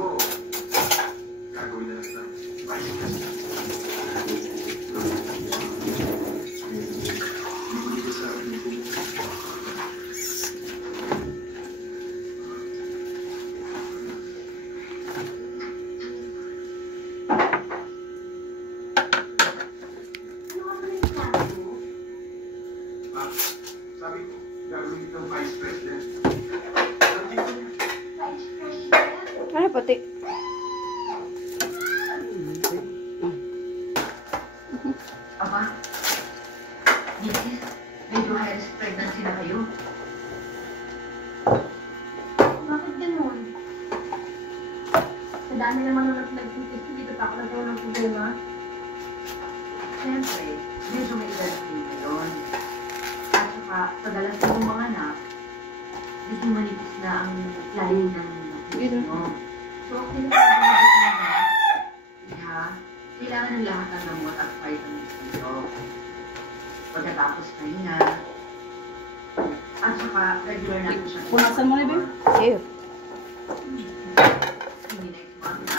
mo, gagawin na lang ng vice president. Sabi ko, gagawin ng vice president. Ay, pati. Aba, Mrs. medyo high pregnancy na kayo. Bakit ganun? Sa dami naman nung nag-test, dito pa ako nagkaroon ng problema. Siyempre, medyo may edad din yun. At saka, sa dalas ng mga anak, medyo manipis na ang lalim ng business mo. So, kailangan kailangan ng lahat ng gamot at vitamins nito. Pagkatapos pahinga, at saka regular natin siya. Punasan mo na, babe? Ew. Hindi next month.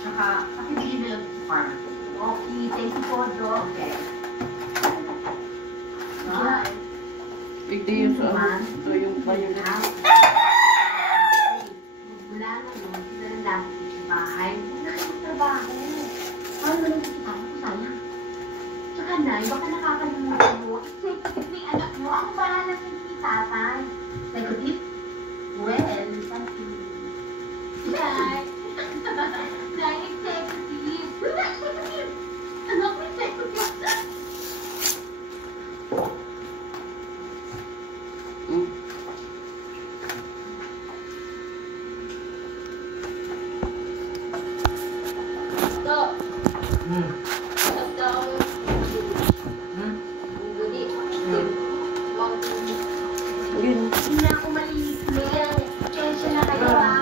Tsaka, pakibigyan nila sa pharmacy. Okay, thank you po, Doc. Okay. Bye. Big day yun sa ito yung violet. Mula ngayon, sila lang lagi sa bahay. Wala kang trabaho. Paano naman kita ko sayang? Tsaka, Nay, baka nakakalimutan mo. Executive ni anak mo. Ako bahala sa si tatay. Executive? Well, thank you. Nay! Nay, executive! Wala, executive! Anak mo, executive! Yun. Hindi na ako maliligyan. Kaya na kayo ha.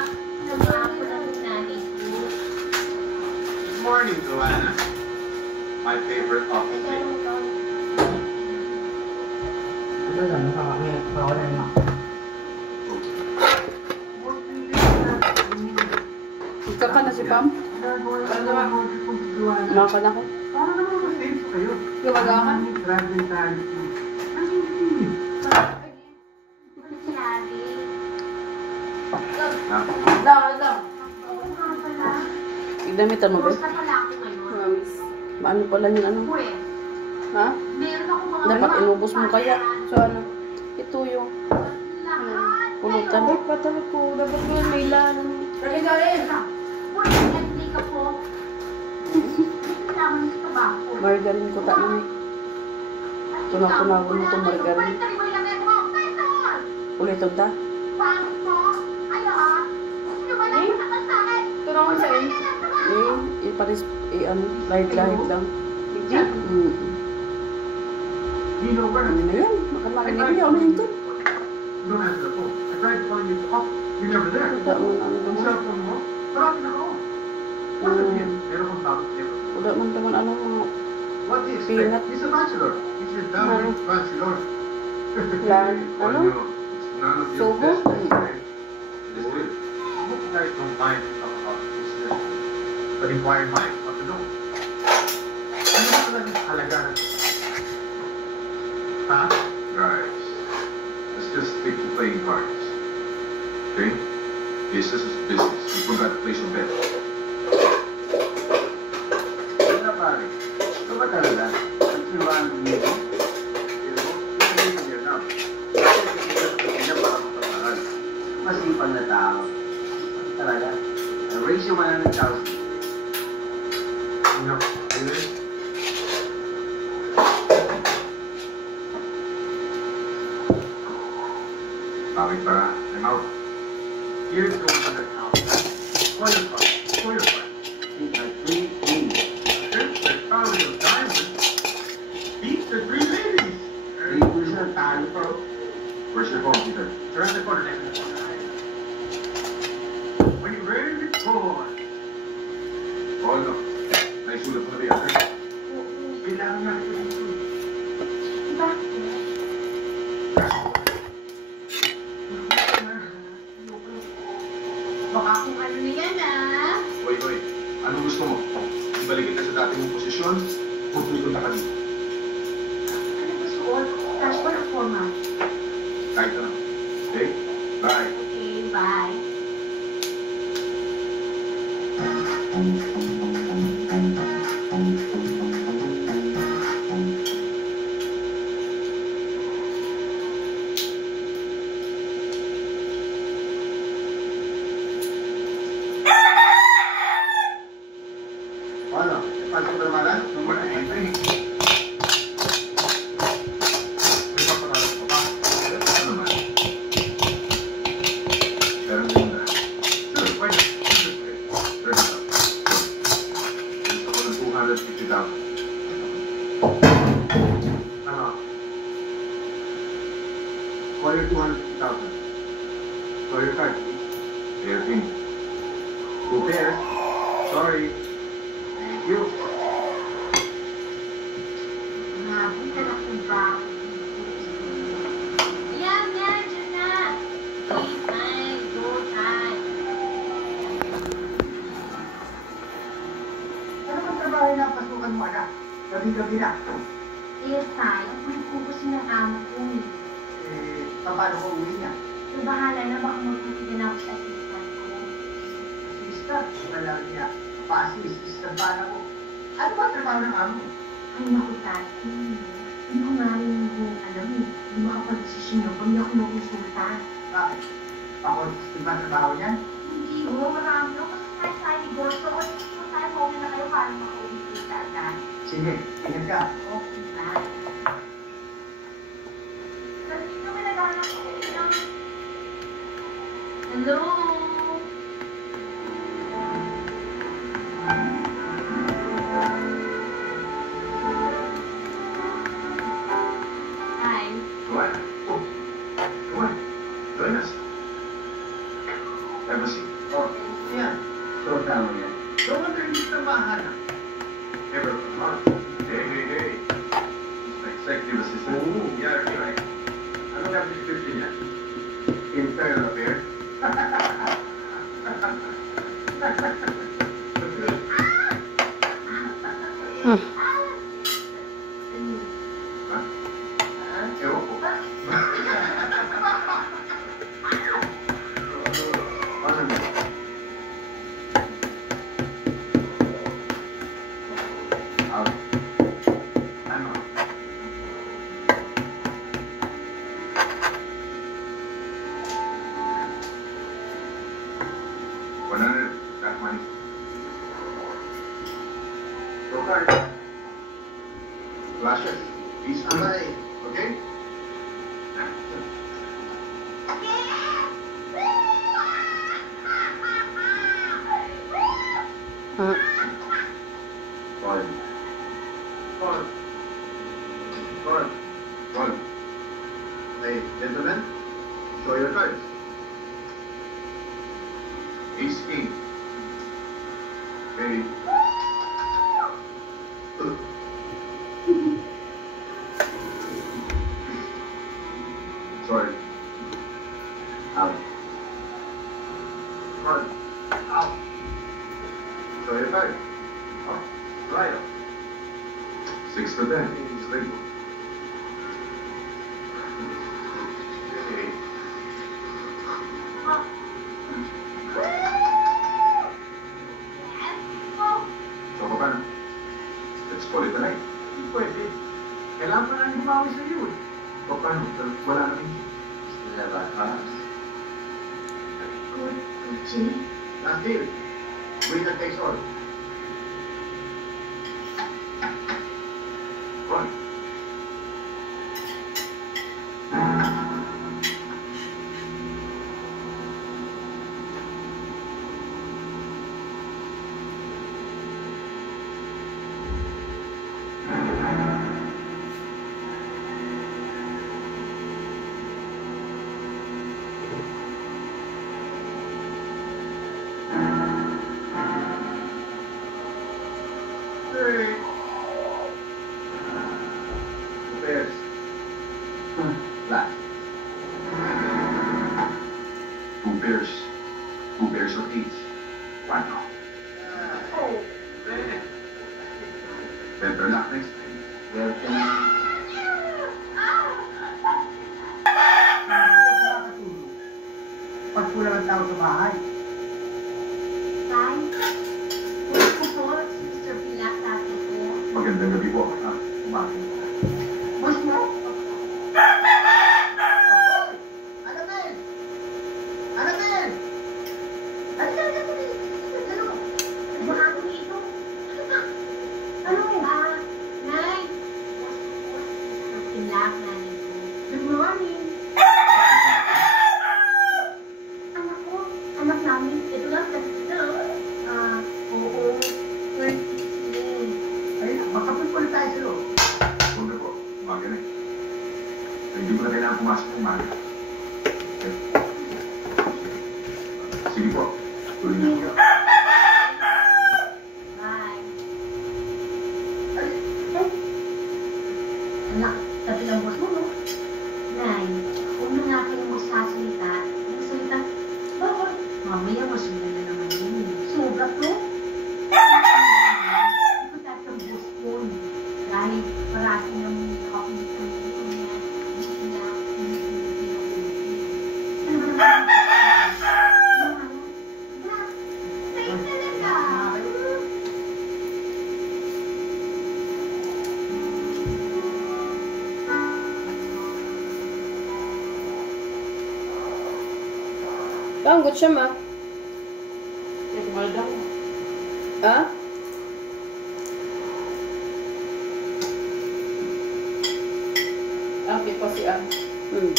Nagawa ko lang yung nanay ko. Good morning, Joanna. My favorite office day. Ito lang, nakakakit. Wala na. Ika ka na si Pam? Maka na ko. Paano naman mag-save kayo? Gawaga ka? Grabe tayo. Idamitan mo, babe? Basta pala ako ngayon. Promise. Maano pala yun, ano? Pwes, Ha? meron ako mga Dapat mga inubos mo kaya. pagkain. So, ano? Ito yung Lahat pulutan. kayo. Dapat patawag ko. Dapat ko yung may lalo. Pwes, nag-take ka po. Kailangan sa tabako. Margarine ko tayo ni. Tunaw-tunawin mo itong margarine. Ulitin ta. Tulungan sa iyo. Iparis, ano, lahit-lahit lang. Hindi. You know where? Ano na yan? Makamagin na yun. Ano yun to? You don't answer the phone. I tried calling you off. You're never there. Uda man ano Ang naman. cellphone mo? Parang ako. What's the deal? Meron kong bakit niya. Uda man naman ano mga What do you Peanut. expect? He's a bachelor. He's a damn bachelor. lan, ano? It's none of your Sobo? business, right? Listen, I hope you guys don't mind to talk about business. But inquire mind what to do. Ano ba talagang halaga na? Ha? Guys, let's just stick to playing cards. Okay? Business is business. You forgot to place your bet. Ano na pare? Ito ba talaga? Ang sinuhaan ng nito? Masipag na tao. Talaga. Raise yung mga ng tao. No. Really? Bawing para. I'm out. Here's the one that counts. For your part. For your part. Think like 3 days. Here's the family of diamonds. Beat the 3 ladies. Hindi siya talo pa. Where's your phone, Peter? Turn the corner next to the corner. When you're ready to record. Oh, no. Naisulat mo na ba yan, sir? Kailangan natin ito. Bakit? Baka kung ano na yan, ah. Hoy, anong gusto mo? Ibalik kita sa dati mong posisyon o pupunta ka dito? Ano ba suot? Casual o formal? Kahit na. Okay? Bye. Okay, bye. Ano? Pasok na naman? Number 8. May papangalan ko pa. Ano naman? Meron din na. Sure, pwede. Sure, gusto ko ng 250,000. Ano? Call your 250,000. Call your card, please. Fair thing. 2 pairs. Sorry. Thank you. Punta na kung ba? Yan, dyan na. Okay, fine. Go time. Ano bang trabaho na pasukan mo, anak? Gabi-gabi na. Yes, tay. Ang pagkubos ng amo ko. Paano ko uwi niya? So, bahala na baka magpapigyan ako sa assistant ko. Sister, wala niya. Pa-assistant pa na ko. Ano ba trabaho ng amo? Ay, naku, tay. Hindi ko nga rin yung alam eh. Hindi makapag-desisyon yun. Pag hindi ako mag-usulta. Bakit? Pakonsistent ba trabaho niyan? Hindi, marami ako. Kasi tayo sa negosyo. O, kung tayo home na kayo para makaulit agad. Sige, ingat ka. Okay, bye. Pero dito may naghanap ko. Hello? Hi. Come on. Oh. Come on. Join us. Have a seat. Oh, yan. So, tama yan. So, ang service ng bahala. Ever come on. Hey. Executive assistant. Oo. Yeah, right. Ano nga description niya? Internal affairs. Ewan ko. Ano mo? Ano? That money. Go card. Flashes. Please amay. Okay? Call. Hey, gentlemen, show your cards. Ace King. Okay. Sorry. Out. Run. Out. Show your card. Oh, right. 6 for 10. Straight. Okay. So, paano? Let's call it a night. Pwede. Kailangan pa namin bumawi sa iyo eh. Paano? Wala na rin. Kuchi? Last deal. Winner takes all. Run. Hey. Bears. Last. 2 pairs. 2 pairs of these. Paano? Oh. Better luck next time. Welcome. Pag kulang ang tao sa bahay. Tay, gusto ko po, si Mr. Pilat natin po. Magandang gabi po. Ha? Bakit? Boss mo? Annabel! Annabel! Ano? Baka ako dito. Ano? Nay. Mr. Pilat natin po. Good morning. Anak ko, anak namin. Ito lang, oo. Ay, makapagpul tayo sa loob. Huwag po. Bakit na? Hindi ko na kailangan pumasok ng umaga. Okay. Sige po. Tuloy na po. Bye. Anak, tabi lang boss mo, no? Nay, huwag na nga kayong magsasalita. Magsalita, bakit? Mamaya masunod na naman yun. Sugat, no? Ito dati ang boss ko. Dahil parati ng kapitong niya. Gusto niya, ano ba naman? Sa'yo talaga. Tanggot siya, ma. Malda. Ha? Ang pa si Ang. Hmm.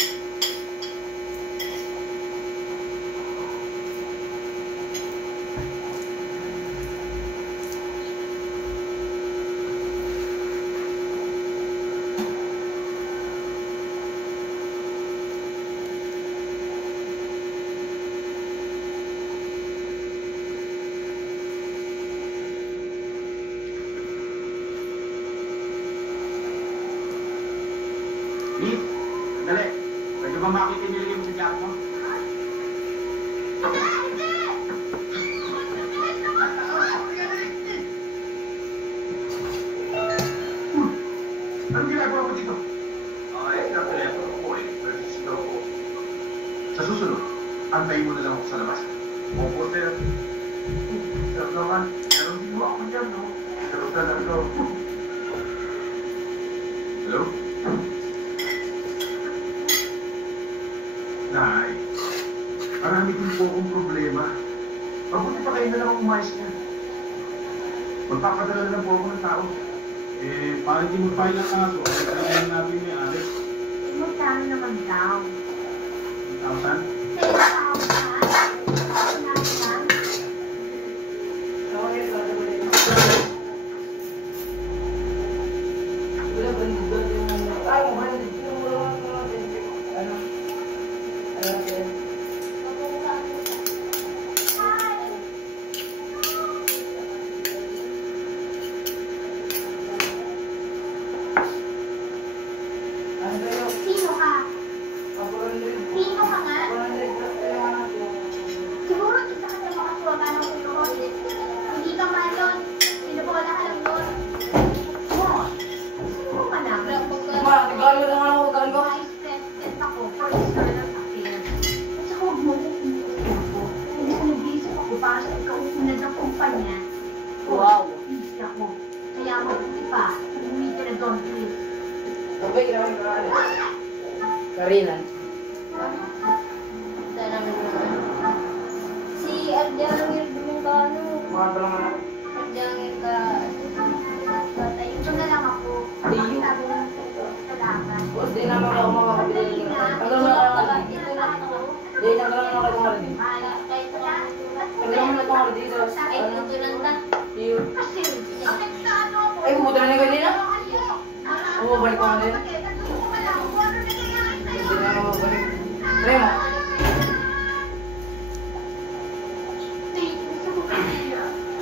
Nick, dali. Pwede ba makita yung nilagay mo sa jacket mo? Anong ginagawa mo dito? Telepono ko eh. Nagsigaw ko. Sa susunod, antayin mo na lang ako sa labas. Opo, sir. Sir naman, meron din mo ako dyan, no? Pero talaga. Hello? Nay, marami din po akong problema. Mabuti pa kayo na lang umayos na. Magpapadala na lang po ako ng tao. Parang di mo file ang kaso, ay talagang natin may ari. Magkano naman daw? 1,000? 10,000? Okay, so ano ba rin? Wala ba yung ba yung... Ay, mo ba yung... Ano? Ano natin? Ano ba yung... Sino ka? Papuran din. Sino ka nga? Papuran din. Kaya nga yung... Siguro isa ka sa mga suwaga ng ulo. Hindi ka malon. Sinubola ka lang doon. Sino ka lang? Ma, tigalo na nga ako, tigalo ko. Vice President ako for external affairs. At saka huwag mo kong inisip ko. Hindi ko nag-iisip ako para sa ikauunad ng kumpanya. Wow. Busy ako. Kaya mabuti pa. Umuwi ka na doon, please. Sabay, ginawan ka rin. Karinan. Si Arjangir Dumungkano. Mga talang anak. Arjangir ka. Batay. Ito na lang ako. Iyo. Sabi mo salamat. Boss, di naman ako makakabili. Tagal mo na ako. Di, tagal mo na ako itong holiday. Tagal mo na itong holiday. Iyo. Ay, pumunta na yung kanina? Bumabalik ko na din. Hindi na ako mabalik. Try mo.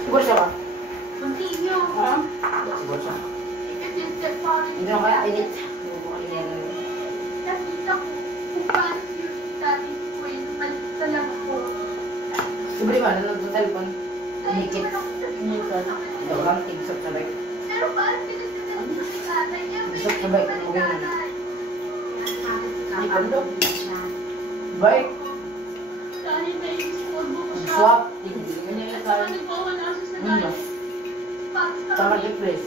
Siguro siya ba? Ha? Siguro siya. Hindi mo kaya init. Hindi mo kaya init. Libre ba? Nanonood sa cellphone. Unikit. Ito lang, tigsok sa bike. Tigsok sa bike. Bike. Swap. Sa marketplace.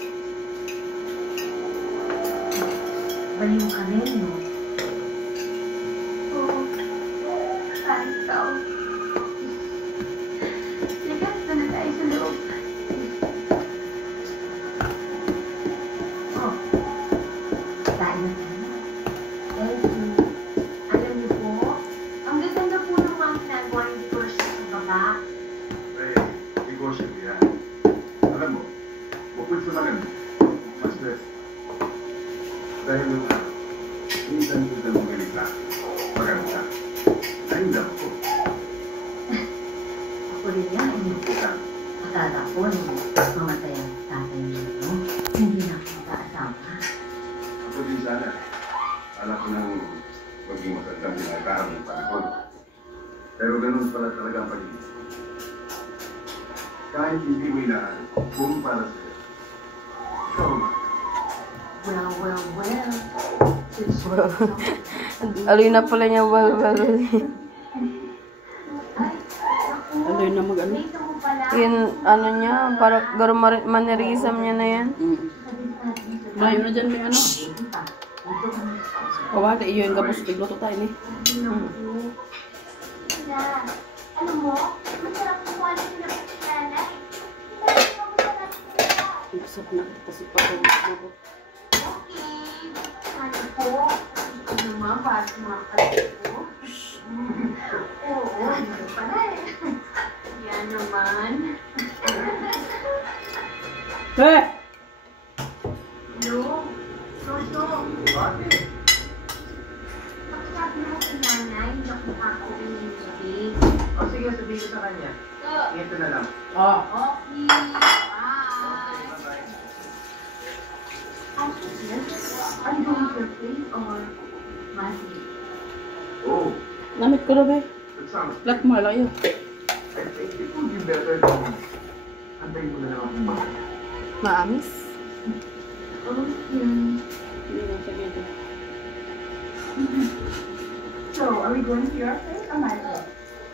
Baliw ka rin, no? Oo. Saan ikaw? Ligas na na tayo sa loob. Oh. Saan na tayo? Thank you. Alam niyo po, ang gaganda po ng mga ginagawa ng negosyo sa baba. Eh, negosyo yan. Alam mo, bukod sa maganda, mas best. Dahil nung minsan-minsan mong ganita, maganda. Ayun lang ako. Ako rin yan, eh. Bukan. Akala ko nung mamatay ang tatay niyo, hindi na ako mag-aasawa. Ako din sana. Alam ko nang maging matandang pinagkaroon ng panahon. Pero ganun pala talaga ang pag-ibig. Kahit hindi mo inaan, kung para sa'yo. Ikaw ba? Well. Aloy na pala niya, well. Ay, naku. Aloy na mag-ano. Dito mo pala. Yun, ano niya, para garo mannerism niya na yan. Malayo na dyan, may ano. Kawali, iyo yung gabos. Tigluto tayo ni. Sila, alam mo, masarap po kung ano sila po si nanay. Isap na. Kasi pag-ano. Okay. Ano po? Ano naman, para sa mga kapatid ko? Oo, ano pala eh. Yan naman. Hey! Hello? Soso, Bakit? pakisabi mo si nanay, hindi ako makakauwi ng gabi. O sige, sabihin ko sa kanya. Ito na lang. Oh. Okay. Bye. Are you going to your place or Masi? Oh, Namit ko na ba? that sounds Black mo, layo. I think it would be better kung antayin mo na lang akong mahal. Maamis. Okay. Hindi na sabihin ko. So, are we going to your place or my place?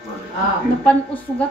Mahal. Ah. Napan-usugat.